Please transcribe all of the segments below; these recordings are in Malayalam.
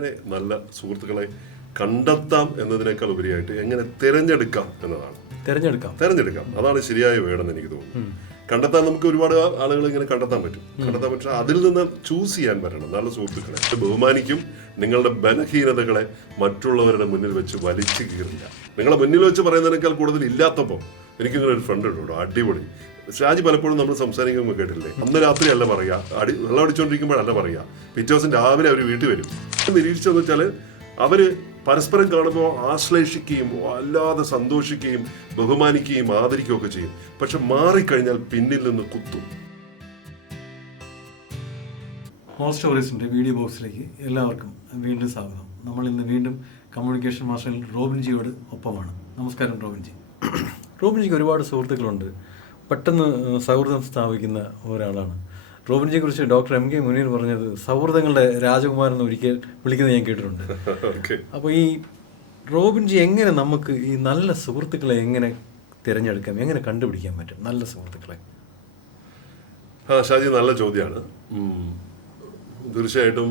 എങ്ങനെ നല്ല സുഹൃത്തുക്കളെ കണ്ടെത്താം എന്നതിനേക്കാൾ ഉപരിയായിട്ട് എങ്ങനെ തിരഞ്ഞെടുക്കാം എന്നതാണ്. തിരഞ്ഞെടുക്കാം അതാണ് ശരിയായ വേണമെന്ന് എനിക്ക് തോന്നുന്നു. കണ്ടെത്താൻ നമുക്ക് ഒരുപാട് ആളുകൾ ഇങ്ങനെ കണ്ടെത്താൻ പറ്റും. അതിൽ നിന്ന് ചൂസ് ചെയ്യാൻ പറ്റണം നല്ല സുഹൃത്തുക്കളെ. ബഹുമാനിക്കും, നിങ്ങളുടെ ബലഹീനതകളെ മറ്റുള്ളവരുടെ മുന്നിൽ വെച്ച് വലിച്ചു കീറില്ല. നിങ്ങളെ മുന്നിൽ വെച്ച് പറയുന്നതിനേക്കാൾ കൂടുതൽ ഇല്ലാത്തപ്പോൾ എനിക്കിങ്ങനെ ഒരു ഫ്രണ്ട് ഉണ്ടോ അടിപൊളി ഷാജി. പലപ്പോഴും നമ്മൾ സംസാരിക്കുമ്പോൾ കേട്ടില്ലേ, അന്ന് രാത്രി അല്ല പറയാ, വെള്ളം അടിച്ചുകൊണ്ടിരിക്കുമ്പോഴല്ല പറയാ, പിറ്റേ ദിവസം രാവിലെ അവർ വീട്ടിൽ വരും. നിരീക്ഷിച്ചെന്ന് വെച്ചാൽ അവര് പരസ്പരം കാണുമ്പോൾ ആശ്ലേഷിക്കുകയും അല്ലാതെ സന്തോഷിക്കുകയും ബഹുമാനിക്കുകയും ആദരിക്കുകയും ഒക്കെ ചെയ്യും. പക്ഷെ മാറിക്കഴിഞ്ഞാൽ പിന്നിൽ നിന്ന് കുത്തും. മോർ സ്റ്റോറീസിൻ്റെ വീഡിയോ ബോക്സിലേക്ക് എല്ലാവർക്കും വീണ്ടും സ്വാഗതം. നമ്മൾ ഇന്ന് വീണ്ടും കമ്മ്യൂണിക്കേഷൻ മാസ്റ്റർ റോബിൻജിയോട് ഒപ്പമാണ്. നമസ്കാരം റോബിൻജി. റോബിൻജിക്ക് ഒരുപാട് സുഹൃത്തുക്കളുണ്ട്, പെട്ടെന്ന് സൗഹൃദം സ്ഥാപിക്കുന്ന ഒരാളാണ്. റോബിൻജിയെ കുറിച്ച് ഡോക്ടർ എം കെ മുനീർ പറഞ്ഞത് സൗഹൃദങ്ങളുടെ രാജകുമാരൻ എന്ന് ഒരിക്കൽ വിളിക്കുന്നത് ഞാൻ കേട്ടിട്ടുണ്ട്. അപ്പോൾ ഈ റോബിൻജി എങ്ങനെ നമുക്ക് ഈ നല്ല സുഹൃത്തുക്കളെ എങ്ങനെ തിരഞ്ഞെടുക്കാം, എങ്ങനെ കണ്ടുപിടിക്കാൻ പറ്റും നല്ല സുഹൃത്തുക്കളെ? ഷാജി, നല്ല ചോദ്യമാണ്. തീർച്ചയായിട്ടും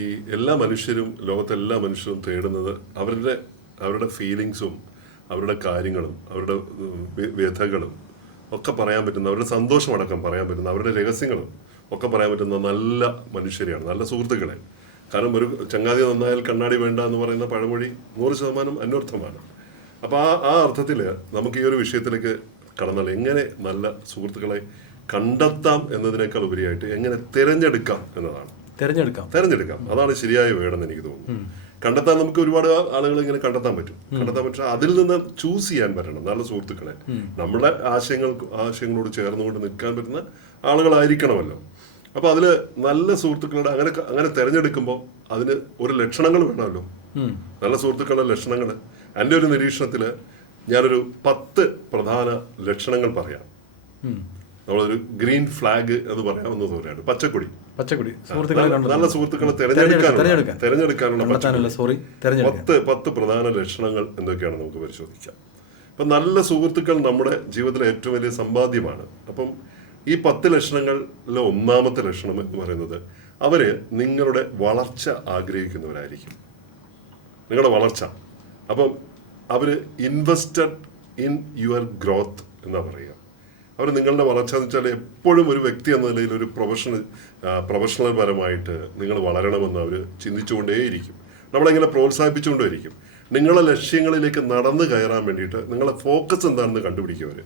ഈ എല്ലാ മനുഷ്യരും, ലോകത്തെ എല്ലാ മനുഷ്യരും തേടുന്നത് അവരുടെ ഫീലിങ്സും അവരുടെ കാര്യങ്ങളും അവരുടെ വ്യഥകളും ഒക്കെ പറയാൻ പറ്റുന്ന, അവരുടെ സന്തോഷമടക്കം പറയാൻ പറ്റുന്ന, അവരുടെ രഹസ്യങ്ങളും ഒക്കെ പറയാൻ പറ്റുന്ന നല്ല മനുഷ്യരെയാണ്, നല്ല സുഹൃത്തുക്കളെ. കാരണം ഒരു ചങ്ങാതി നന്നായാൽ കണ്ണാടി വേണ്ട എന്ന് പറയുന്ന പഴമൊഴി 100% അന്വർത്ഥമാണ്. അപ്പോൾ ആ അർത്ഥത്തിൽ നമുക്ക് ഈ ഒരു വിഷയത്തിലേക്ക് കടന്നാൽ എങ്ങനെ നല്ല സുഹൃത്തുക്കളെ കണ്ടെത്താം എന്നതിനേക്കാൾ ഉപരിയായിട്ട് എങ്ങനെ തിരഞ്ഞെടുക്കാം എന്നതാണ്. തിരഞ്ഞെടുക്കാം അതാണ് ശരിയായ വേണമെന്ന് എനിക്ക് തോന്നുന്നു. കണ്ടെത്താൻ നമുക്ക് ഒരുപാട് ആളുകൾ ഇങ്ങനെ കണ്ടെത്താൻ പറ്റും. അതിൽ നിന്ന് ചൂസ് ചെയ്യാൻ പറ്റണം നല്ല സുഹൃത്തുക്കളെ. നമ്മുടെ ആശയങ്ങളോട് ചേർന്നുകൊണ്ട് നിൽക്കാൻ പറ്റുന്ന ആളുകളായിരിക്കണമല്ലോ. അപ്പൊ അതില് നല്ല സുഹൃത്തുക്കളുടെ അങ്ങനെ തിരഞ്ഞെടുക്കുമ്പോൾ അതിന് ഒരു ലക്ഷണങ്ങൾ വേണമല്ലോ. നല്ല സുഹൃത്തുക്കളുടെ ലക്ഷണങ്ങൾ എൻ്റെ ഒരു നിരീക്ഷണത്തില് ഞാനൊരു 10 പ്രധാന ലക്ഷണങ്ങൾ പറയാം. നമ്മളൊരു ഗ്രീൻ ഫ്ലാഗ് എന്ന് പറയാമെന്ന് തോന്നുകയാണ്. പച്ചക്കൊടി. നല്ല സുഹൃത്തുക്കളെ തിരഞ്ഞെടുക്കാനുള്ള 10 പ്രധാന ലക്ഷണങ്ങൾ എന്തൊക്കെയാണ് നമുക്ക് പരിശോധിക്കാം. അപ്പൊ നല്ല സുഹൃത്തുക്കൾ നമ്മുടെ ജീവിതത്തിലെ ഏറ്റവും വലിയ സമ്പാദ്യമാണ്. അപ്പം ഈ 10 ലക്ഷണങ്ങളിലെ ഒന്നാമത്തെ ലക്ഷണം എന്ന് പറയുന്നത് അവര് നിങ്ങളുടെ വളർച്ച ആഗ്രഹിക്കുന്നവരായിരിക്കും. നിങ്ങളുടെ വളർച്ച. അപ്പം അവര് ഇൻവെസ്റ്റഡ് ഇൻ യുവർ ഗ്രോത്ത് എന്നാ പറയുക. അവർ നിങ്ങളുടെ വളർച്ച എന്ന് വെച്ചാൽ എപ്പോഴും ഒരു വ്യക്തി എന്ന നിലയിൽ ഒരു പ്രൊഫഷണൽ പരമായിട്ട് നിങ്ങൾ വളരണമെന്ന് അവർ ചിന്തിച്ചുകൊണ്ടേയിരിക്കും. നമ്മളെങ്ങനെ പ്രോത്സാഹിപ്പിച്ചുകൊണ്ടേയിരിക്കും. നിങ്ങളെ ലക്ഷ്യങ്ങളിലേക്ക് നടന്നു കയറാൻ വേണ്ടിയിട്ട് നിങ്ങളെ ഫോക്കസ് എന്താണെന്ന് കണ്ടുപിടിക്കും അവർ.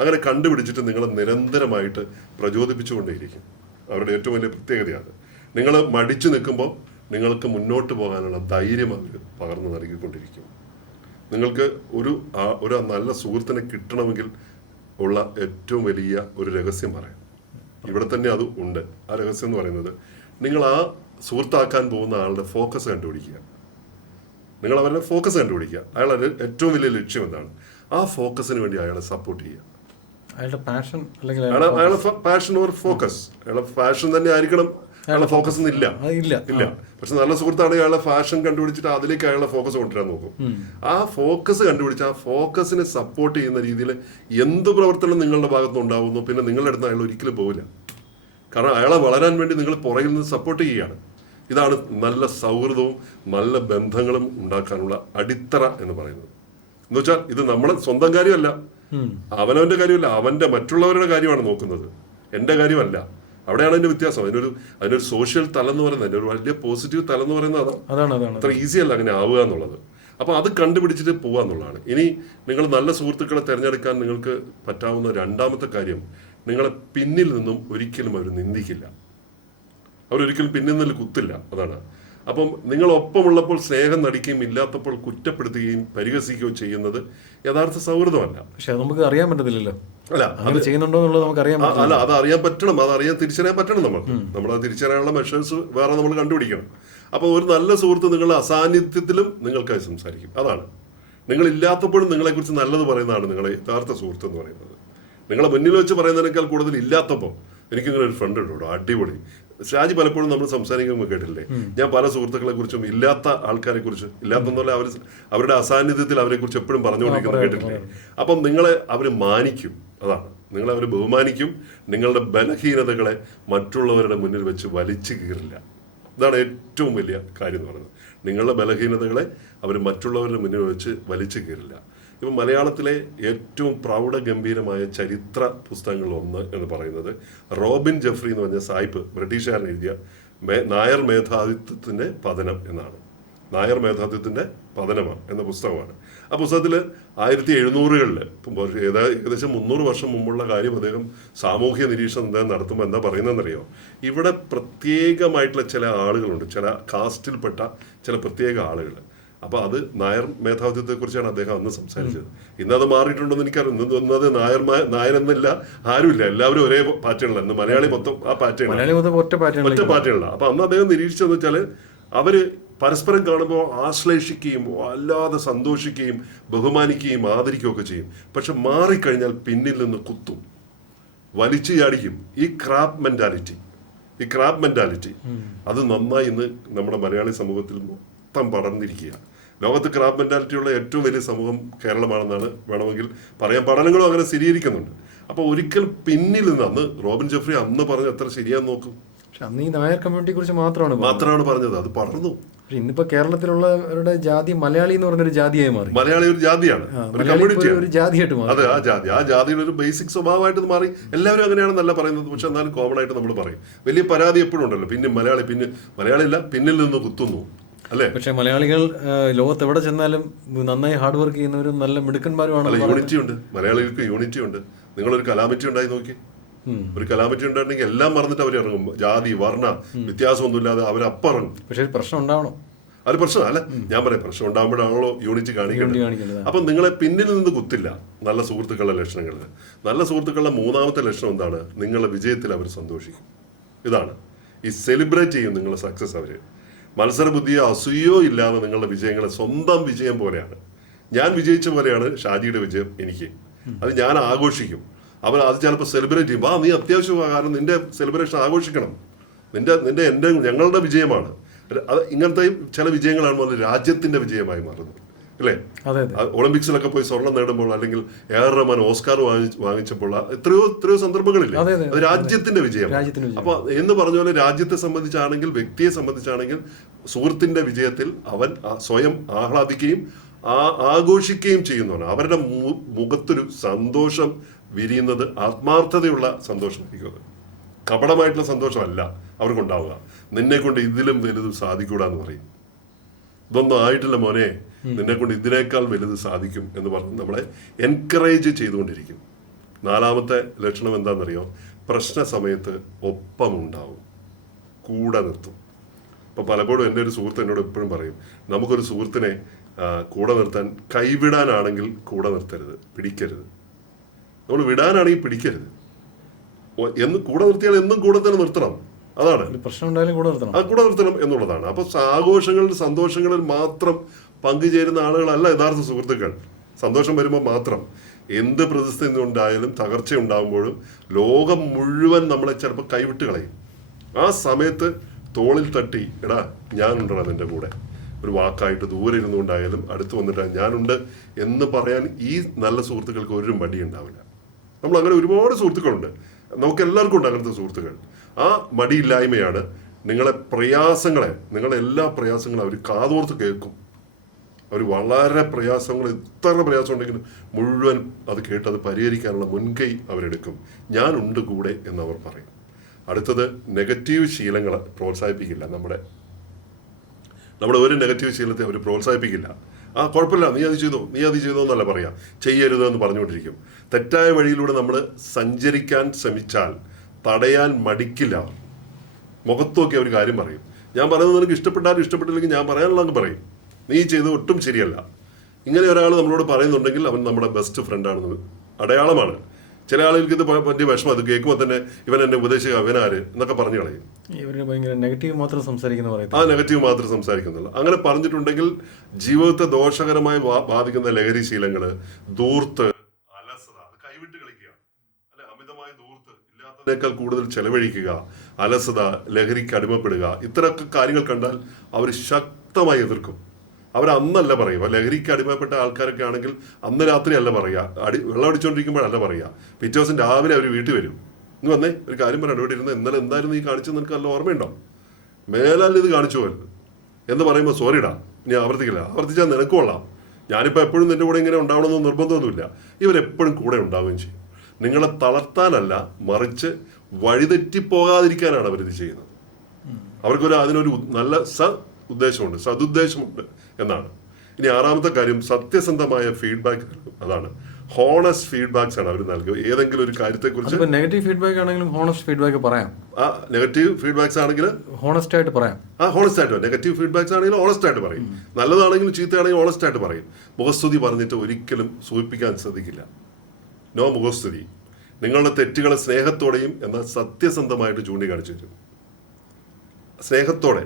അങ്ങനെ കണ്ടുപിടിച്ചിട്ട് നിങ്ങളെ നിരന്തരമായിട്ട് പ്രചോദിപ്പിച്ചുകൊണ്ടേയിരിക്കും. അവരുടെ ഏറ്റവും വലിയ പ്രത്യേകതയാണ്. നിങ്ങൾ മടിച്ചു നിൽക്കുമ്പോൾ നിങ്ങൾക്ക് മുന്നോട്ട് പോകാനുള്ള ധൈര്യം അവർ പകർന്നു നൽകിക്കൊണ്ടിരിക്കും. നിങ്ങൾക്ക് ഒരു നല്ല സുഹൃത്തിനെ കിട്ടണമെങ്കിൽ ഉള്ള ഏറ്റവും വലിയ ഒരു രഹസ്യം പറയാം. ഇവിടെ തന്നെ അത് ഉണ്ട്. ആ രഹസ്യം എന്ന് പറയുന്നത് നിങ്ങൾ ആ സുഹൃത്താക്കാൻ പോകുന്ന ആളുടെ ഫോക്കസ് കണ്ടുപിടിക്കുക. നിങ്ങൾ അവരുടെ ഫോക്കസ് കണ്ടുപിടിക്കുക. അയാളുടെ ഏറ്റവും വലിയ ലക്ഷ്യം എന്താണ്? ആ ഫോക്കസിന് വേണ്ടി അയാളെ സപ്പോർട്ട് ചെയ്യുക. അയാളുടെ പാഷൻ ഓർ ഫോക്കസ്. അയാളുടെ പാഷൻ തന്നെ ആയിരിക്കണം. അയാളുടെ ഫോക്കസ് ഇല്ല. പക്ഷെ നല്ല സുഹൃത്താണെങ്കിൽ അയാളുടെ ഫാഷൻ കണ്ടുപിടിച്ചിട്ട് അതിലേക്ക് അയാളുടെ ഫോക്കസ് കൊണ്ടുവരാൻ നോക്കും. ആ ഫോക്കസ് കണ്ടുപിടിച്ച് ആ ഫോക്കസിനെ സപ്പോർട്ട് ചെയ്യുന്ന രീതിയിൽ എന്ത് പ്രവർത്തനം നിങ്ങളുടെ ഭാഗത്തുനിന്ന് ഉണ്ടാവുന്നു, പിന്നെ നിങ്ങളുടെ അടുത്ത് അയാൾ ഒരിക്കലും പോകില്ല. കാരണം അയാളെ വളരാൻ വേണ്ടി നിങ്ങൾ പുറകിൽ നിന്ന് സപ്പോർട്ട് ചെയ്യുകയാണ്. ഇതാണ് നല്ല സൗഹൃദവും നല്ല ബന്ധങ്ങളും ഉണ്ടാക്കാനുള്ള അടിത്തറ എന്ന് പറയുന്നത്. എന്ന് വെച്ചാൽ ഇത് നമ്മുടെ സ്വന്തം കാര്യമല്ല, അവനവന്റെ കാര്യമല്ല, അവന്റെ മറ്റുള്ളവരുടെ കാര്യമാണ് നോക്കുന്നത്, എന്റെ കാര്യമല്ല. അവിടെയാണ് അതിന്റെ വ്യത്യാസം. അതിനൊരു സോഷ്യൽ തലം എന്ന് പറയുന്നത്, അതിന്റെ ഒരു വലിയ പോസിറ്റീവ് തലം എന്ന് പറയുന്നത് അതാണ്. അത്ര ഈസി അല്ല അങ്ങനെ ആവുക എന്നുള്ളത്. അപ്പൊ അത് കണ്ടുപിടിച്ചിട്ട് പോവുക എന്നുള്ളതാണ്. ഇനി നിങ്ങൾ നല്ല സുഹൃത്തുക്കളെ തിരഞ്ഞെടുക്കാൻ നിങ്ങൾക്ക് പറ്റാവുന്ന രണ്ടാമത്തെ കാര്യം, നിങ്ങളെ പിന്നിൽ നിന്നും ഒരിക്കലും അവർ നിന്ദിക്കില്ല. അവരൊരിക്കലും പിന്നിൽ നിന്ന് കുത്തില്ല. അതാണ്. അപ്പം നിങ്ങൾ ഒപ്പമുള്ളപ്പോൾ സ്നേഹം നടിക്കുകയും ഇല്ലാത്തപ്പോൾ കുറ്റപ്പെടുത്തുകയും പരിഹസിക്കുകയും ചെയ്യുന്നത് യഥാർത്ഥ സൗഹൃദമല്ല. പക്ഷെ നമുക്ക് അറിയാൻ പറ്റത്തില്ലല്ലോ. അല്ല, അത് ചെയ്യുന്നുണ്ടോ എന്നുള്ളത് നമുക്ക് അറിയാൻ പറ്റില്ല. അല്ല, അത് അറിയാൻ പറ്റണം. തിരിച്ചറിയാൻ പറ്റണം. നമ്മളത് തിരിച്ചറിയാനുള്ള മെഷേഴ്സ് വേറെ നമ്മൾ കണ്ടുപിടിക്കണം. അപ്പോൾ ഒരു നല്ല സുഹൃത്ത് നിങ്ങളുടെ അസാന്നിധ്യത്തിലും നിങ്ങൾക്കായി സംസാരിക്കും. അതാണ്. നിങ്ങൾ ഇല്ലാത്തപ്പോഴും നിങ്ങളെക്കുറിച്ച് നല്ലത് പറയുന്നതാണ് നിങ്ങളെ യഥാർത്ഥ സുഹൃത്ത് എന്ന് പറയുന്നത്. നിങ്ങളെ മുന്നിൽ വെച്ച് പറയുന്നതിനേക്കാൾ കൂടുതൽ ഇല്ലാത്തപ്പോൾ എനിക്കിങ്ങനെ ഒരു ഫ്രണ്ട് ഉണ്ടോ അടിപൊളി ഷാജി. പലപ്പോഴും നമ്മൾ സംസാരിക്കുമ്പോൾ കേട്ടില്ലേ, ഞാൻ പല സുഹൃത്തുക്കളെ കുറിച്ചും ഇല്ലാത്ത ആൾക്കാരെ കുറിച്ച്, ഇല്ലാത്തെന്നല്ല അവരുടെ അസാന്നിധ്യത്തിൽ അവരെ കുറിച്ച് എപ്പോഴും പറഞ്ഞുകൊണ്ടിരിക്കുന്നത് കേട്ടില്ലേ. അപ്പം നിങ്ങളെ അവർ മാനിക്കും. അതാണ്. നിങ്ങളെ അവർ ബഹുമാനിക്കും. നിങ്ങളുടെ ബലഹീനതകളെ മറ്റുള്ളവരുടെ മുന്നിൽ വെച്ച് വലിച്ചു കീറില്ല. ഇതാണ് ഏറ്റവും വലിയ കാര്യം എന്ന് പറയുന്നത്. നിങ്ങളുടെ ബലഹീനതകളെ അവർ മറ്റുള്ളവരുടെ മുന്നിൽ വെച്ച് വലിച്ചു കയറില്ല. ഇപ്പം മലയാളത്തിലെ ഏറ്റവും പ്രൗഢഗംഭീരമായ ചരിത്ര പുസ്തകങ്ങളിൽ ഒന്ന് എന്ന് പറയുന്നത് റോബിൻ ജെഫ്രി എന്ന് പറഞ്ഞ സായിപ്പ് ബ്രിട്ടീഷുകാരൻ എഴുതിയ നായർ മേധാവിത്വത്തിൻ്റെ പതനം എന്നാണ്. നായർ മേധാവിത്വത്തിൻ്റെ പതനമാണ് എന്ന പുസ്തകമാണ്. ആ പുസ്തകത്തിൽ 1700-കളിൽ ഏകദേശം 300 വർഷം മുമ്പുള്ള കാര്യം അദ്ദേഹം സാമൂഹ്യ നിരീക്ഷണം അദ്ദേഹം നടത്തുമ്പോൾ എന്താ പറയുന്നതെന്നറിയോ? ഇവിടെ പ്രത്യേകമായിട്ടുള്ള ചില ആളുകളുണ്ട്, ചില കാസ്റ്റിൽപ്പെട്ട ചില പ്രത്യേക ആളുകൾ. അപ്പോൾ അത് നായർ മേധാവിത്വത്തെക്കുറിച്ചാണ് അദ്ദേഹം അന്ന് സംസാരിച്ചത്. ഇന്നത് മാറിയിട്ടുണ്ടെന്ന് എനിക്കറിയാം. ഇന്നത് നായരെന്നില്ല, ആരുമില്ല, എല്ലാവരും ഒരേ പാറ്റേണില്ല. ഇന്ന് മലയാളി മൊത്തം ആ പാറ്റേൺ ഒറ്റ പാറ്റേണില്ല. അപ്പൊ അന്ന് അദ്ദേഹം നിരീക്ഷിച്ചതെന്ന് വെച്ചാൽ അവര് പരസ്പരം കാണുമ്പോൾ ആശ്ലേഷിക്കുകയും അല്ലാതെ സന്തോഷിക്കുകയും ബഹുമാനിക്കുകയും ആദരിക്കുകയൊക്കെ ചെയ്യും. പക്ഷെ മാറിക്കഴിഞ്ഞാൽ പിന്നിൽ നിന്ന് കുത്തും, വലിച്ചു ചാടിക്കും. ഈ ക്രാബ് മെന്റാലിറ്റി അത് നന്നായി ഇന്ന് നമ്മുടെ മലയാളി സമൂഹത്തിൽ മൊത്തം പടർന്നിരിക്കുക. ലോകത്ത് ക്രാബ് മെന്റാലിറ്റിയുള്ള ഏറ്റവും വലിയ സമൂഹം കേരളമാണെന്നാണ് വേണമെങ്കിൽ പറയാം. പഠനങ്ങളും അങ്ങനെ സ്ഥിരീകരിക്കുന്നുണ്ട്. അപ്പോൾ ഒരിക്കൽ പിന്നിൽ നിന്ന് അന്ന് റോബിൻ ജെഫ്രി അന്ന് പറഞ്ഞ എത്ര ശരിയാന്ന് നോക്കും. അന്ന് ഈ നായർ കമ്മ്യൂണിറ്റിയെ കുറിച്ച് മാത്രമാണ് പറഞ്ഞത്. അത് പടർന്നു. ഇന്നിപ്പോ കേരളത്തിലുള്ളവരുടെ ജാതി മലയാളി എന്ന് പറഞ്ഞൊരു ജാതിയായി മാറി. മലയാളി ഒരു ജാതിയാണ്, ഒരു കമ്മ്യൂണിറ്റിയാണ്. ഒരു ജാതിയായിട്ട് മാറി. അതെ, ആ ജാതിയുടെ ഒരു ബേസിക് സ്വഭാവമായിട്ട് മാറി. എല്ലാവരും അങ്ങനെയാണെന്നല്ല പറയുന്നത്, പക്ഷെ എന്നാലും കോമൺ ആയിട്ട് നമ്മൾ പറയും. വലിയ പരാതി എപ്പോഴും ഉണ്ടല്ലോ, പിന്നെ മലയാളിയല്ല പിന്നിൽ നിന്ന് കുത്തുന്നു അല്ലേ? പക്ഷെ മലയാളികൾ ലോകത്ത് എവിടെ ചെന്നാലും നന്നായി ഹാർഡ് വർക്ക് ചെയ്യുന്നവരും നല്ല മിടുക്കന്മാരുമാണ്. യൂണിറ്റി ഉണ്ട്, മലയാളികൾക്ക് യൂണിറ്റി ഉണ്ട്. നിങ്ങളൊരു കലാമിറ്റി ഉണ്ടായി നോക്കി. ഒരു കലാമിറ്റി ഉണ്ടായിരുന്നെങ്കിൽ എല്ലാം മറന്നിട്ട് അവർ ഇറങ്ങും. ജാതി വർണ്ണ വ്യത്യാസമൊന്നുമില്ലാതെ അവരപ്പറങ്ങും. പക്ഷെ പ്രശ്നം ഉണ്ടാവണം. അത് പ്രശ്നം അല്ല, ഞാൻ പറയാം, പ്രശ്നം ഉണ്ടാകുമ്പോഴാണല്ലോ യൂണിറ്റി കാണിക്കേണ്ടത്. അപ്പം നിങ്ങളെ പിന്നിൽ നിന്ന് കുത്തില്ല. നല്ല സുഹൃത്തുക്കളുടെ ലക്ഷണങ്ങളിൽ നല്ല സുഹൃത്തുക്കളുടെ മൂന്നാമത്തെ ലക്ഷണം എന്താണ്? നിങ്ങളുടെ വിജയത്തിൽ അവർ സന്തോഷിക്കും. ഇതാണ് ഈ സെലിബ്രേറ്റ് ചെയ്യും നിങ്ങളുടെ സക്സസ്. അവർ മത്സരബുദ്ധിയോ അസൂയോ ഇല്ലാതെ നിങ്ങളുടെ വിജയങ്ങളെ സ്വന്തം വിജയം പോലെയാണ്. ഞാൻ വിജയിച്ച പോലെയാണ് ഷാജിയുടെ വിജയം എനിക്ക്. അത് ഞാൻ ആഘോഷിക്കും. അവർ അത് ചിലപ്പോൾ സെലിബ്രേറ്റ് ചെയ്യും. നീ അത്യാവശ്യമാണ്, കാരണം നിന്റെ സെലിബ്രേഷൻ ആഘോഷിക്കണം. ഞങ്ങളുടെ വിജയമാണ്. അത് ഇങ്ങനത്തെ ചില വിജയങ്ങളാണ് രാജ്യത്തിന്റെ വിജയമായി മാറുന്നത് അല്ലേ? ഒളിമ്പിക്സിലൊക്കെ പോയി സ്വർണം നേടുമ്പോൾ, അല്ലെങ്കിൽ AR റഹ്മാൻ ഓസ്കാർ വാങ്ങിച്ചപ്പോൾ എത്രയോ സന്ദർഭങ്ങളില്ല. അത് രാജ്യത്തിന്റെ വിജയം. അപ്പൊ എന്ന് പറഞ്ഞ പോലെ രാജ്യത്തെ സംബന്ധിച്ചാണെങ്കിൽ, വ്യക്തിയെ സംബന്ധിച്ചാണെങ്കിൽ, സുഹൃത്തിന്റെ വിജയത്തിൽ അവൻ സ്വയം ആഹ്ലാദിക്കുകയും ആഘോഷിക്കുകയും ചെയ്യുന്നതാണ്. അവരുടെ മുഖത്തൊരു സന്തോഷം വിരിയുന്നത് ആത്മാർത്ഥതയുള്ള സന്തോഷമായിരിക്കും. അത് കപടമായിട്ടുള്ള സന്തോഷമല്ല അവർക്കുണ്ടാവുക. നിന്നെ കൊണ്ട് ഇതിലും വലുത് സാധിക്കൂടാന്ന് പറയും. ഇതൊന്നും ആയിട്ടില്ല മോനെ, നിന്നെ കൊണ്ട് ഇതിനേക്കാൾ വലുത് സാധിക്കും എന്ന് പറഞ്ഞ് നമ്മളെ എൻകറേജ് ചെയ്തുകൊണ്ടിരിക്കും. നാലാമത്തെ ലക്ഷണം എന്താണെന്നറിയോ? പ്രശ്ന സമയത്ത് ഒപ്പമുണ്ടാവും, കൂടെ നിർത്തും. ഇപ്പം പലപ്പോഴും എൻ്റെ ഒരു സുഹൃത്ത് എന്നോട് എപ്പോഴും പറയും, നമുക്കൊരു സുഹൃത്തിനെ കൂടെ നിർത്താൻ കൈവിടാനാണെങ്കിൽ കൂടെ നിർത്തരുത്, പിടിക്കരുത്. നമ്മൾ വിടാനാണെങ്കിൽ പിടിക്കരുത്. കൂടെ നിർത്തിയാൽ എന്നും കൂടെ തന്നെ നിർത്തണം. അതാണ് പ്രശ്നം ഉണ്ടായാലും കൂടെ നിർത്തണം എന്നുള്ളതാണ്. അപ്പൊ ആഘോഷങ്ങളിൽ സന്തോഷങ്ങളിൽ മാത്രം പങ്കുചേരുന്ന ആളുകളല്ല യഥാർത്ഥ സുഹൃത്തുക്കൾ. സന്തോഷം വരുമ്പോൾ മാത്രം. എന്ത് പ്രതിസന്ധി ഉണ്ടായാലും തകർച്ച ഉണ്ടാകുമ്പോഴും ലോകം മുഴുവൻ നമ്മളെ ചിലപ്പോൾ കൈവിട്ട് കളയും. ആ സമയത്ത് തോളിൽ തട്ടി, എടാ ഞാനുണ്ടടാ നിന്റെ കൂടെ, ഒരു വാക്കായിട്ട് ദൂരെ ഇരുന്നുകൊണ്ടായാലും അടുത്ത് വന്നിട്ട് ഞാനുണ്ട് എന്ന് പറയാൻ ഈ നല്ല സുഹൃത്തുക്കൾക്ക് ഒരു മടി ഉണ്ടാവില്ല. നമ്മൾ അങ്ങനെ ഒരുപാട് സുഹൃത്തുക്കളുണ്ട്, നമുക്ക് എല്ലാവർക്കും ഉണ്ട് അങ്ങനത്തെ സുഹൃത്തുക്കൾ. ആ മടിയില്ലായ്മയാണ് നിങ്ങളെ എല്ലാ പ്രയാസങ്ങളും അവർ കാതോർത്ത് കേൾക്കും. അവർ വളരെ പ്രയാസങ്ങൾ, എത്ര പ്രയാസം ഉണ്ടെങ്കിലും മുഴുവൻ അത് കേട്ട് അത് പരിഹരിക്കാനുള്ള മുൻകൈ അവരെടുക്കും. ഞാനുണ്ട് കൂടെ എന്നവർ പറയും. അടുത്തത് നെഗറ്റീവ് ശീലങ്ങളെ പ്രോത്സാഹിപ്പിക്കില്ല. നമ്മുടെ ഒരു നെഗറ്റീവ് ശീലത്തെ അവർ പ്രോത്സാഹിപ്പിക്കില്ല. കുഴപ്പമില്ല, നീ അത് ചെയ്തോ എന്നല്ല പറയാം, ചെയ്യരുത് എന്ന് പറഞ്ഞുകൊണ്ടിരിക്കും. തെറ്റായ വഴിയിലൂടെ നമ്മൾ സഞ്ചരിക്കാൻ ശ്രമിച്ചാൽ തടയാൻ മടിക്കില്ല. മുഖത്തോക്കി അവർ കാര്യം പറയും. ഞാൻ പറയുന്നത് നിനക്ക് ഇഷ്ടപ്പെട്ടാലും ഇഷ്ടപ്പെട്ടില്ലെങ്കിൽ ഞാൻ പറയാനുള്ളതെന്ന് പറയും. നീ ചെയ്തത് ഒട്ടും ശരിയല്ല. ഇങ്ങനെ ഒരാൾ നമ്മളോട് പറയുന്നുണ്ടെങ്കിൽ അവൻ നമ്മുടെ ബെസ്റ്റ് ഫ്രണ്ടാണെന്ന് അടയാളമാണ്. ചില ആളുകൾക്ക് ഇത് പറ്റിയ വിഷമം, അത് കേൾക്കുമ്പോൾ തന്നെ ഇവൻ എന്നെ ഉപദേശിക്കുക, അവനാര് എന്നൊക്കെ പറഞ്ഞു കളയും. നെഗറ്റീവ് മാത്രം സംസാരിക്കുന്നില്ല. അങ്ങനെ പറഞ്ഞിട്ടുണ്ടെങ്കിൽ ജീവിതത്തെ ദോഷകരമായി ബാധിക്കുന്ന ലഹരി ശീലങ്ങൾ, ധൂർത്ത്, അലസത, അത് കൈവിട്ട് കളിക്കുക അല്ലെ, അമിതമായ ധൂർത്ത്, ഇല്ലാത്തതിനേക്കാൾ കൂടുതൽ ചെലവഴിക്കുക, അലസത, ലഹരിക്ക് അടിമപ്പെടുക, ഇത്തരമൊക്കെ കാര്യങ്ങൾ കണ്ടാൽ അവർ ശക്തമായി എതിർക്കും. അവരന്നല്ല പറയുക. ലഹരിക്ക് അടിമപ്പെട്ട ആൾക്കാരൊക്കെ ആണെങ്കിൽ അന്ന് രാത്രി അല്ല പറയുക, വെള്ളം അടിച്ചുകൊണ്ടിരിക്കുമ്പോഴല്ല പറയുക. പിറ്റേ ദിവസം രാവിലെ അവർ വീട്ടിൽ വരും. ഇന്ന് വന്നേ ഒരു കാര്യം പറയാം, ഇവിടെ ഇരുന്ന് ഇന്നലെ എന്തായാലും നീ കാണിച്ചത് നിനക്ക് നല്ല ഓർമ്മയുണ്ടോ? മേലാൽ ഇത് കാണിച്ചു പോകരുത് എന്ന് പറയുമ്പോൾ സോറിടാ, ഇനി ആവർത്തിക്കില്ല, ആവർത്തിച്ചാൽ നിനക്ക് കൊള്ളാം, ഞാനിപ്പോൾ എപ്പോഴും നിന്റെ കൂടെ ഇങ്ങനെ ഉണ്ടാവണമെന്ന് നിർബന്ധമൊന്നുമില്ല. ഇവരെപ്പോഴും കൂടെ ഉണ്ടാവുകയും ചെയ്യും. നിങ്ങളെ തളർത്താനല്ല, മറിച്ച് വഴിതെറ്റിപ്പോകാതിരിക്കാനാണ് അവരിത് ചെയ്യുന്നത്. അതിനൊരു നല്ല സദുദ്ദേശമുണ്ട് എന്നാണ്. ഇനി ആറാമത്തെ കാര്യം, സത്യസന്ധമായ ഫീഡ്ബാക്ക്. അതാണ് ഹോണസ്റ്റ് ഫീഡ്ബാക്സ് ആണ് അവർ നൽകുക ഏതെങ്കിലും ഒരു കാര്യത്തെക്കുറിച്ച്. നെഗറ്റീവ് ഫീഡ്ബാക്ക് ആണെങ്കിലും ഹോണസ്റ്റ് ഫീഡ്ബാക്ക് പറയാം. നെഗറ്റീവ് ഫീഡ്ബാക്സ് ആണെങ്കിൽ ഹോണസ്റ്റ് ആയിട്ട് പറയാം. ഹോണസ്റ്റ് ആയിട്ട്. നെഗറ്റീവ് ഫീഡ്ബാക്സ് ആണെങ്കിൽ ഹോണസ്റ്റ് ആയിട്ട് പറയും. നല്ലതാണെങ്കിലും ചീത്തയാണെങ്കിലും ഹോണസ്റ്റ് ആയിട്ട് പറയും. മുഖസ്തുതി പറഞ്ഞിട്ട് ഒരിക്കലും സൂചിപ്പിക്കാൻ ശ്രദ്ധിക്കില്ല. നോ മുഖസ്തുതി. നിങ്ങളുടെ തെറ്റുകളെ സ്നേഹത്തോടെയും എന്നാൽ സത്യസന്ധമായിട്ട് ചൂണ്ടിക്കാണിച്ചു തരും. സ്നേഹത്തോടെ,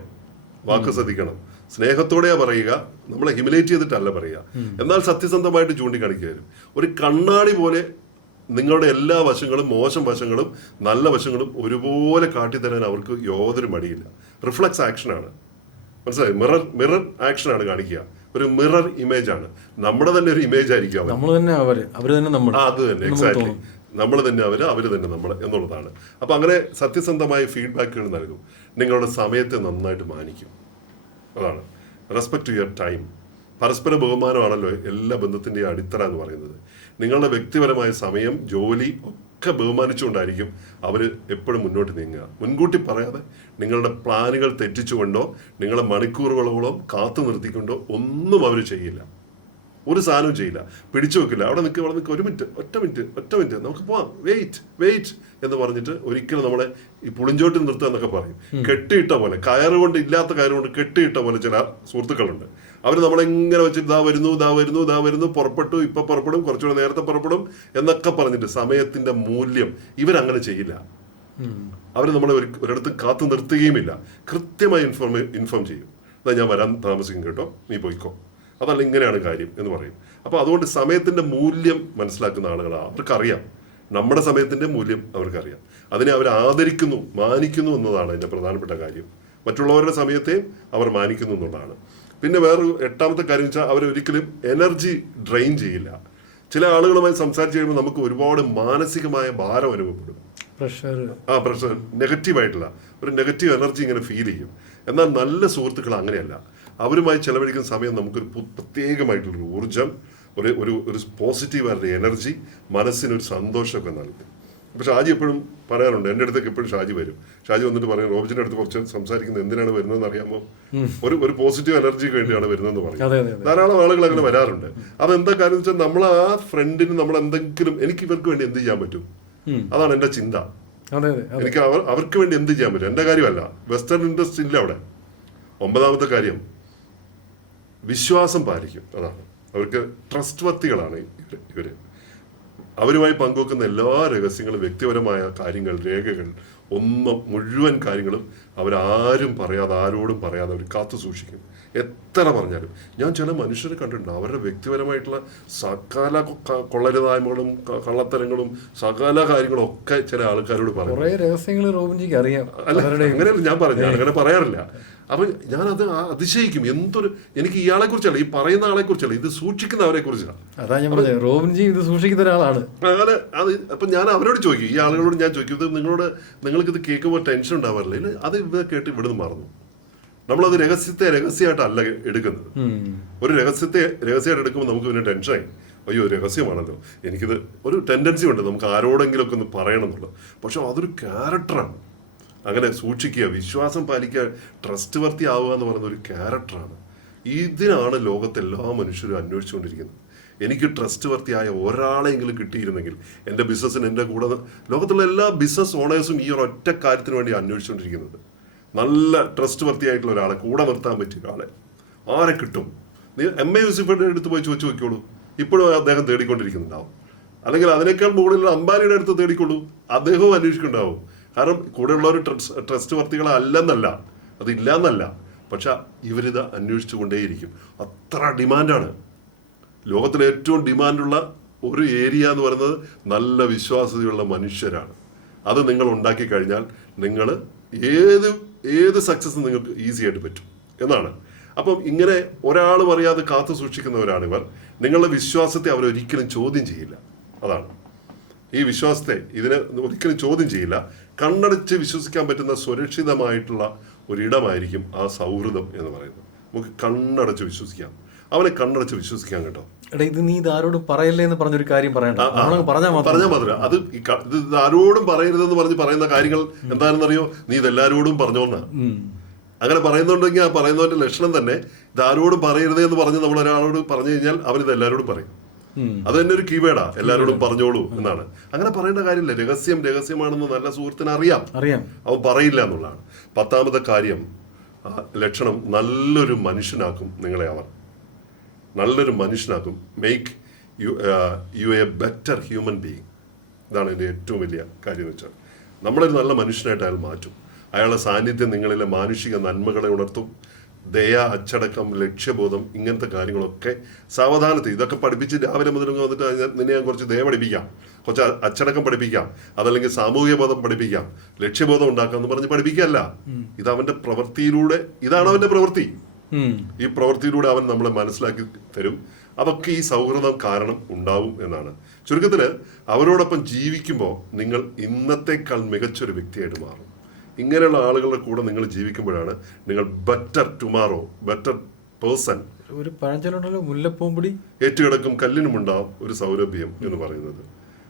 വാക്ക് ശ്രദ്ധിക്കണം, സ്നേഹത്തോടെയാ പറയുക, നമ്മളെ ഹ്യൂമിലേറ്റ് ചെയ്തിട്ടല്ല പറയുക, എന്നാൽ സത്യസന്ധമായിട്ട് ചൂണ്ടിക്കാണിക്കുക വരും. ഒരു കണ്ണാടി പോലെ നിങ്ങളുടെ എല്ലാ വശങ്ങളും, മോശം വശങ്ങളും നല്ല വശങ്ങളും ഒരുപോലെ കാട്ടിത്തരാൻ അവർക്ക് യാതൊരു മടിയില്ല. റിഫ്ലക്സ് ആക്ഷനാണ്, മനസ്സിലായി? മിറർ ആക്ഷനാണ് കാണിക്കുക. ഒരു മിറർ ഇമേജ് ആണ്. നമ്മുടെ തന്നെ ഒരു ഇമേജ് ആയിരിക്കും അത് തന്നെ, എക്സാക്ട്ലി. നമ്മൾ തന്നെ അവർ തന്നെ നമ്മൾ എന്നുള്ളതാണ്. അപ്പം അങ്ങനെ സത്യസന്ധമായ ഫീഡ്ബാക്കുകൾ നൽകും. നിങ്ങളുടെ സമയത്തെ നന്നായിട്ട് മാനിക്കും. അതാണ് റെസ്പെക്ട് ടു യുവർ ടൈം. പരസ്പര ബഹുമാനമാണല്ലോ എല്ലാ ബന്ധത്തിൻ്റെയും അടിത്തറ എന്ന് പറയുന്നത്. നിങ്ങളുടെ വ്യക്തിപരമായ സമയം, ജോലി ഒക്കെ ബഹുമാനിച്ചുകൊണ്ടായിരിക്കും അവർ എപ്പോഴും മുന്നോട്ട് നീങ്ങുക. മുൻകൂട്ടി പറയാതെ നിങ്ങളുടെ പ്ലാനുകൾ തെറ്റിച്ചുകൊണ്ടോ നിങ്ങളെ മണിക്കൂറുകളോളം കാത്തു നിർത്തിക്കൊണ്ടോ ഒന്നും അവർ ചെയ്യില്ല. ഒരു സാധനവും ചെയ്യില്ല, പിടിച്ചു വെക്കില്ല. അവിടെ നിൽക്കുക, ഒറ്റ മിനിറ്റ് നമുക്ക് പോവാം, വെയിറ്റ് എന്ന് പറഞ്ഞിട്ട് ഒരിക്കലും നമ്മളെ ഈ പുളിഞ്ചോട്ടിൽ നിർത്തുക എന്നൊക്കെ പറയും. കെട്ടിയിട്ട പോലെ, കയറുകൊണ്ട്, ഇല്ലാത്ത കയറുകൊണ്ട് കെട്ടിയിട്ട പോലെ ചില സുഹൃത്തുക്കളുണ്ട്. അവർ നമ്മളെങ്ങനെ വെച്ചിട്ട് ഇതാ വരുന്നു, പുറപ്പെട്ടു, ഇപ്പം പുറപ്പെടും, കുറച്ചുകൂടെ നേരത്തെ പുറപ്പെടും എന്നൊക്കെ പറഞ്ഞിട്ട് സമയത്തിന്റെ മൂല്യം ഇവരങ്ങനെ ചെയ്യില്ല. അവർ നമ്മളെ ഒരിടത്ത് കാത്തു നിർത്തുകയുമില്ല. കൃത്യമായി ഇൻഫോം ചെയ്യും. എന്നാ ഞാൻ വരാൻ താമസിക്കും കേട്ടോ, നീ പോയിക്കോ, അതല്ല ഇങ്ങനെയാണ് കാര്യം എന്ന് പറയും. അപ്പോൾ അതുകൊണ്ട് സമയത്തിന്റെ മൂല്യം മനസ്സിലാക്കുന്ന ആളുകളാണ്. അവർക്കറിയാം നമ്മുടെ സമയത്തിന്റെ മൂല്യം, അവർക്കറിയാം. അതിനെ അവർ ആദരിക്കുന്നു, മാനിക്കുന്നു എന്നതാണ് അതിന്റെ പ്രധാനപ്പെട്ട കാര്യം. മറ്റുള്ളവരുടെ സമയത്തെയും അവർ മാനിക്കുന്നു എന്നുള്ളതാണ്. പിന്നെ വേറൊരു എട്ടാമത്തെ കാര്യം വെച്ചാൽ അവരൊരിക്കലും എനർജി ഡ്രെയിൻ ചെയ്യില്ല. ചില ആളുകളുമായി സംസാരിച്ച് കഴിയുമ്പോൾ നമുക്ക് ഒരുപാട് മാനസികമായ ഭാരം അനുഭവപ്പെടും. പ്രഷർ, നെഗറ്റീവായിട്ടുള്ള ഒരു നെഗറ്റീവ് എനർജി ഇങ്ങനെ ഫീൽ ചെയ്യും. എന്നാൽ നല്ല സുഹൃത്തുക്കൾ അങ്ങനെയല്ല. അവരുമായി ചെലവഴിക്കുന്ന സമയം നമുക്കൊരു പ്രത്യേകമായിട്ടുള്ളൊരു ഊർജം, ഒരു പോസിറ്റീവായിട്ടുള്ള എനർജി, മനസ്സിനൊരു സന്തോഷമൊക്കെ നൽകും. അപ്പോൾ ഷാജി എപ്പോഴും പറയാറുണ്ട്, എൻ്റെ അടുത്തേക്ക് എപ്പോഴും ഷാജി വരും. ഷാജി വന്നിട്ട് പറയും, റോബിൻ്റെ അടുത്ത് കുറച്ച് സംസാരിക്കുന്നത് എന്തിനാണ് വരുന്നതെന്ന് അറിയാമോ? ഒരു പോസിറ്റീവ് എനർജിക്ക് വേണ്ടിയാണ് വരുന്നതെന്ന് പറയും. ധാരാളം ആളുകൾ അങ്ങനെ വരാറുണ്ട്. അതെന്താ കാര്യം വെച്ചാൽ നമ്മൾ ആ ഫ്രണ്ടിന് നമ്മൾ എന്തെങ്കിലും, എനിക്ക് ഇവർക്ക് വേണ്ടി എന്ത് ചെയ്യാൻ പറ്റും, അതാണ് എൻ്റെ ചിന്ത. എനിക്ക് അവർക്ക് വേണ്ടി എന്ത് ചെയ്യാൻ പറ്റും, എൻ്റെ കാര്യമല്ല. വെസ്റ്റേൺ ഇൻട്രസ്റ്റ് ഇല്ല അവിടെ. ഒമ്പതാമത്തെ കാര്യം, വിശ്വാസം പാലിക്കും. അതാണ് അവർക്ക് ട്രസ്റ്റ് വർത്തികളാണ് ഇവര്. അവരുമായി പങ്കുവെക്കുന്ന എല്ലാ രഹസ്യങ്ങളും, വ്യക്തിപരമായ കാര്യങ്ങൾ, രേഖകൾ, മുഴുവൻ കാര്യങ്ങളും അവരാരും പറയാതെ, ആരോടും പറയാതെ അവർ കാത്തു സൂക്ഷിക്കും. എത്ര പറഞ്ഞാലും. ഞാൻ ചില മനുഷ്യരെ കണ്ടിട്ടുണ്ട്, അവരുടെ വ്യക്തിപരമായിട്ടുള്ള സകല കൊള്ളരുതായ്മകളും കള്ളത്തരങ്ങളും സകല കാര്യങ്ങളും ഒക്കെ ചില ആൾക്കാരോട് പറയും. അങ്ങനെയല്ല ഞാൻ പറഞ്ഞു, ഞാൻ അങ്ങനെ പറയാറില്ല. അപ്പൊ ഞാനത് അതിശയിക്കും. എനിക്ക് ഇയാളെ കുറിച്ചല്ല, ഈ പറയുന്ന ആളെ കുറിച്ചല്ല, ഇത് സൂക്ഷിക്കുന്നവരെ കുറിച്ചാണ്. സൂക്ഷിക്കുന്ന ഒരാളാണ്. അങ്ങനെ അപ്പൊ ഞാൻ അവരോട് ചോദിക്കും, ഈ ആളുകളോട് ഞാൻ ചോദിക്കും, ഇത് നിങ്ങൾക്കിത് കേൾക്കുമ്പോൾ ടെൻഷൻ ഉണ്ടാവാറില്ല? ഇല്ല, അത് ഇവിടെ കേട്ട് ഇവിടുന്ന് മറന്നു. നമ്മളത് രഹസ്യമായിട്ടല്ല എടുക്കുന്നത്. ഒരു രഹസ്യമായിട്ട് എടുക്കുമ്പോൾ നമുക്ക് പിന്നെ ടെൻഷനായി, അയ്യോ രഹസ്യമാണല്ലോ, എനിക്കിത് ഒരു ടെൻഡൻസി ഉണ്ട് നമുക്ക് ആരോടെങ്കിലും ഒക്കെ ഒന്ന് പറയണം എന്നുള്ളത്. പക്ഷെ അതൊരു ക്യാരക്ടറാണ്. അങ്ങനെ സൂക്ഷിക്കുക, വിശ്വാസം പാലിക്കുക, ട്രസ്റ്റ് വർത്തി ആവുക എന്ന് പറയുന്ന ഒരു ക്യാരക്ടറാണ്. ഇതിനാണ് ലോകത്തെല്ലാ മനുഷ്യരും അന്വേഷിച്ചുകൊണ്ടിരിക്കുന്നത്. എനിക്ക് ട്രസ്റ്റ് വർത്തിയായ ഒരാളെങ്കിലും കിട്ടിയിരുന്നെങ്കിൽ എൻ്റെ ബിസിനസ്സിന്, എൻ്റെ കൂടെ ലോകത്തുള്ള എല്ലാ ബിസിനസ് ഓണേഴ്സും ഈ ഒരു ഒറ്റ കാര്യത്തിന് വേണ്ടി അന്വേഷിച്ചുകൊണ്ടിരിക്കുന്നത്. നല്ല ട്രസ്റ്റ് വർത്തിയായിട്ടുള്ള ഒരാളെ, കൂടെ നിർത്താൻ പറ്റിയ ഒരാളെ. ആരെ കിട്ടും? നീ MA യൂസുഫിന്റെ അടുത്ത് പോയി ചോദിച്ചു നോക്കിയോളൂ, ഇപ്പോഴും അദ്ദേഹം തേടിക്കൊണ്ടിരിക്കുന്നുണ്ടാവും. അല്ലെങ്കിൽ അതിനേക്കാൾ മുകളിൽ അംബാനിയുടെ അടുത്ത് തേടിക്കൊള്ളൂ, അദ്ദേഹവും അന്വേഷിക്കുന്നുണ്ടാവും. കാരണം കൂടെയുള്ളവർ ട്രസ്റ്റ് വർത്തികളല്ല, അതില്ല എന്നല്ല, പക്ഷെ ഇവരിത് അന്വേഷിച്ചു കൊണ്ടേയിരിക്കും. അത്ര ഡിമാൻഡാണ്. ലോകത്തിലെ ഏറ്റവും ഡിമാൻഡുള്ള ഒരു ഏരിയ എന്ന് പറയുന്നത് നല്ല വിശ്വാസ്യതയുള്ള മനുഷ്യരാണ്. അത് നിങ്ങൾ ഉണ്ടാക്കി കഴിഞ്ഞാൽ നിങ്ങൾ ഏത് സക്സസ് നിങ്ങൾക്ക് ഈസി ആയിട്ട് പറ്റും എന്നാണ്. അപ്പം ഇങ്ങനെ ഒരാൾ പറയാതെ കാത്തു സൂക്ഷിക്കുന്നവരാണിവർ. നിങ്ങളുടെ വിശ്വാസത്തെ അവരൊരിക്കലും ചോദ്യം ചെയ്യില്ല. അതാണ് ഈ വിശ്വാസത്തെ, ഇതിനെ ഒരിക്കലും ചോദ്യം ചെയ്യില്ല. കണ്ണടച്ച് വിശ്വസിക്കാൻ പറ്റുന്ന സുരക്ഷിതമായിട്ടുള്ള ഒരിടമായിരിക്കും ആ സൗഹൃദം എന്ന് പറയുന്നത്. നമുക്ക് കണ്ണടച്ച് വിശ്വസിക്കാം, അവനെ കണ്ണടച്ച് വിശ്വസിക്കാം കേട്ടോ. എടാ ഇത് നീ ഇതാരോടും പറയല്ലേ എന്ന് പറഞ്ഞൊരു കാര്യം പറയണ്ട, പറഞ്ഞാൽ മാത്രമല്ല അത് ഇത് ആരോടും പറയരുതെന്ന് പറയുന്ന കാര്യങ്ങൾ എന്താണെന്നറിയോ, നീ ഇതെല്ലാരോടും പറഞ്ഞോന്നാ. അങ്ങനെ പറയുന്നുണ്ടെങ്കിൽ ആ പറയുന്നവന്റെ ലക്ഷണം തന്നെ ഇതാരോടും പറയരുതേ എന്ന് പറഞ്ഞ് നമ്മൾ ഒരാളോട് പറഞ്ഞു കഴിഞ്ഞാൽ അവനിത് എല്ലാവരോടും പറയും. അത് തന്നെ ഒരു കീവേഡാ, എല്ലാവരോടും പറഞ്ഞോളൂ എന്നാണ്. അങ്ങനെ പറയേണ്ട കാര്യമില്ല. രഹസ്യമാണെന്ന് നല്ല സുഹൃത്തിന് അറിയാം, അവൻ പറയില്ല എന്നുള്ളതാണ്. 10ാമത്തെ കാര്യം, ലക്ഷണം, നല്ലൊരു മനുഷ്യനാക്കും നിങ്ങളെ അവൻ. നല്ലൊരു മനുഷ്യനാക്കും. Make you a better human being. ഇതാണ് എൻ്റെ ഏറ്റവും വലിയ കാര്യം എന്ന് വെച്ചാൽ നമ്മളൊരു നല്ല മനുഷ്യനായിട്ട് അയാൾ മാറ്റും. അയാളുടെ സാന്നിധ്യം നിങ്ങളിലെ മാനുഷിക നന്മകളെ ഉണർത്തും. ദയ, അച്ചടക്കം, ലക്ഷ്യബോധം, ഇങ്ങനത്തെ കാര്യങ്ങളൊക്കെ സാവധാനത്തിൽ ഇതൊക്കെ പഠിപ്പിച്ച് രാവിലെ മുതൽ വന്നിട്ട് നിന്നെ ഞാൻ കുറച്ച് ദയ പഠിപ്പിക്കാം, കുറച്ച് അച്ചടക്കം പഠിപ്പിക്കാം, അതല്ലെങ്കിൽ സാമൂഹിക ബോധം പഠിപ്പിക്കാം, ലക്ഷ്യബോധം ഉണ്ടാക്കാം എന്ന് പറഞ്ഞ് പഠിപ്പിക്കല്ല. ഇത് അവന്റെ പ്രവൃത്തിയിലൂടെ, ഇതാണ് അവന്റെ പ്രവൃത്തി. ഈ പ്രവൃത്തിയിലൂടെ അവൻ നമ്മളെ മനസ്സിലാക്കി തരും. അതൊക്കെ ഈ സൗഹൃദം കാരണം ഉണ്ടാവും എന്നാണ്. ചുരുക്കത്തില് അവരോടൊപ്പം ജീവിക്കുമ്പോൾ നിങ്ങൾ ഇന്നത്തേക്കാൾ മികച്ചൊരു വ്യക്തിയായിട്ട് മാറും. ഇങ്ങനെയുള്ള ആളുകളുടെ കൂടെ നിങ്ങൾ ജീവിക്കുമ്പോഴാണ് നിങ്ങൾ ബെറ്റർ ടുമാറോ, ബെറ്റർ പേഴ്സൺ. ഒരു പഴഞ്ചൊല്ലുണ്ടല്ലോ, മുല്ലപ്പൂമ്പൊടി ഏറ്റുകിടക്കും കല്ലിനുമുണ്ടാവും ഒരു സൗരഭ്യം എന്ന് പറയുന്നത്.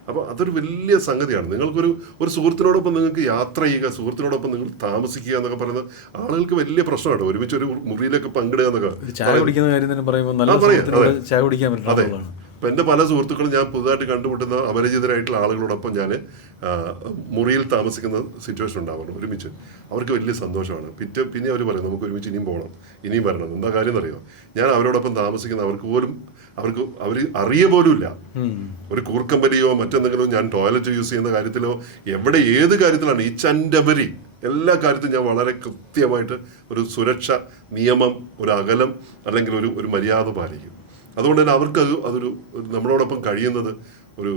അപ്പോൾ അതൊരു വലിയ സംഗതിയാണ്. നിങ്ങൾക്കൊരു സുഹൃത്തിനോടൊപ്പം നിങ്ങൾക്ക് യാത്ര ചെയ്യുക, സുഹൃത്തിനോടൊപ്പം നിങ്ങൾ താമസിക്കുക എന്നൊക്കെ പറയുന്നത് ആളുകൾക്ക് വലിയ പ്രശ്നമാണ്. ഒരുമിച്ച് ഒരു മുറിയിലേക്ക് പങ്കിടുക എന്നൊക്കെ. ചായ കുടിക്കുന്ന കാര്യം തന്നെ പറയുമ്പോൾ ചായ കുടിക്കാൻ പറ്റില്ല. അതെ, ഇപ്പം എൻ്റെ പല സുഹൃത്തുക്കളും ഞാൻ പുതുതായിട്ട് കണ്ടുമുട്ടുന്ന അപരിചിതരായിട്ടുള്ള ആളുകളോടൊപ്പം ഞാൻ മുറിയിൽ താമസിക്കുന്ന സിറ്റുവേഷൻ ഉണ്ടാവുന്നു ഒരുമിച്ച്. അവർക്ക് വലിയ സന്തോഷമാണ്. പിന്നെ അവർ പറയും നമുക്ക് ഒരുമിച്ച് ഇനിയും പോകണം, ഇനിയും വരണം. എന്താ കാര്യം എന്നറിയോ, ഞാൻ അവരോടൊപ്പം താമസിക്കുന്ന അവർക്ക് അവർ അറിയ പോലുമില്ല. ഒരു കൂർക്കമ്പലിയോ മറ്റെന്തെങ്കിലും ഞാൻ ടോയ്ലറ്റ് യൂസ് ചെയ്യുന്ന കാര്യത്തിലോ എവിടെ ഏത് കാര്യത്തിലാണ് ഈച്ച് ആൻഡ് എവരി എല്ലാ കാര്യത്തിലും ഞാൻ വളരെ കൃത്യമായിട്ട് ഒരു സുരക്ഷ, നിയമം, ഒരു അകലം അല്ലെങ്കിൽ ഒരു മര്യാദ പാലിക്കും. അതുകൊണ്ട് തന്നെ അവർക്ക് അതൊരു നമ്മളോടൊപ്പം കഴിയുന്നത് ഒരു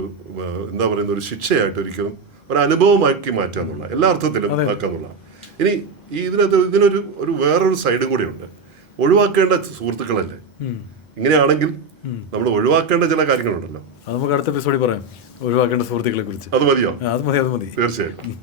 എന്താ പറയുന്ന ഒരു ശിക്ഷയായിട്ട് ഒരിക്കലും ഒരു അനുഭവമാക്കി മാറ്റുക എന്നുള്ള എല്ലാ അർത്ഥത്തിലും ആക്കുക എന്നുള്ള. ഇനി ഇതിനൊരു വേറൊരു സൈഡും കൂടി ഉണ്ട്. ഒഴിവാക്കേണ്ട സുഹൃത്തുക്കളല്ലേ ഇങ്ങനെയാണെങ്കിൽ നമ്മൾ ഒഴിവാക്കേണ്ട ചില കാര്യങ്ങളുണ്ടല്ലോ. നമുക്ക് അടുത്ത എപ്പിസോഡിൽ പറയാം ഒഴിവാക്കേണ്ട സുഹൃത്തുക്കളെ കുറിച്ച്. അത് മതിയോ? അത് മതി. തീർച്ചയായും.